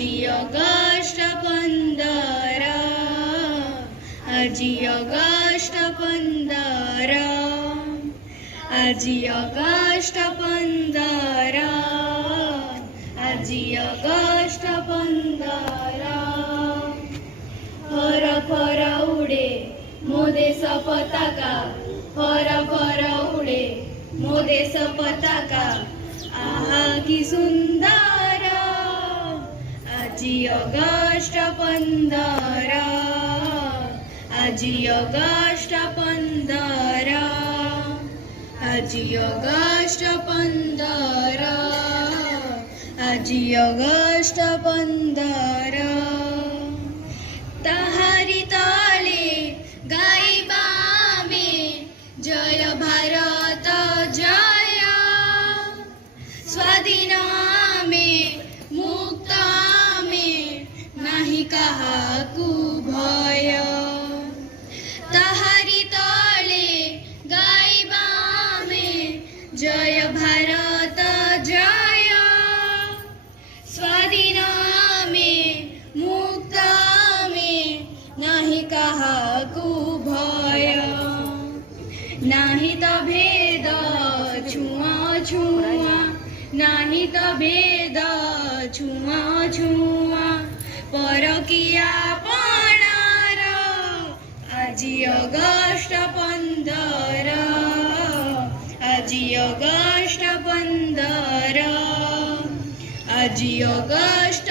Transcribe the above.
ଆଜି ଅଗଷ୍ଟ 15 ଆଜି ଅଗଷ୍ଟ 15 ଆଜି ଅଗଷ୍ଟ 15 ଆଜି ଅଗଷ୍ଟ 15 फर फर उडे मो देश पताका फर फर उडे मो देश पताका आहा कि सुंदर आजी अगस्ट 15 आजी अगस्ट 15 आजी अगस्ट 15 आजी अगस्ट 15 तहारी तले गाइबा में जय भारत जय स्वाधीन में मुक्त में नहीं काहाकू भय तहारी तले गाइबा में जय भारत जय स्वाधीन में मुक्त नहीं काहाकू भय नहीं तो भेद छुआ छुआ नहीं तो भेद छुआ छुआ परकिया पणार आजी अगस्ट 15 आजी अगस्ट 15 आजी अगस्ट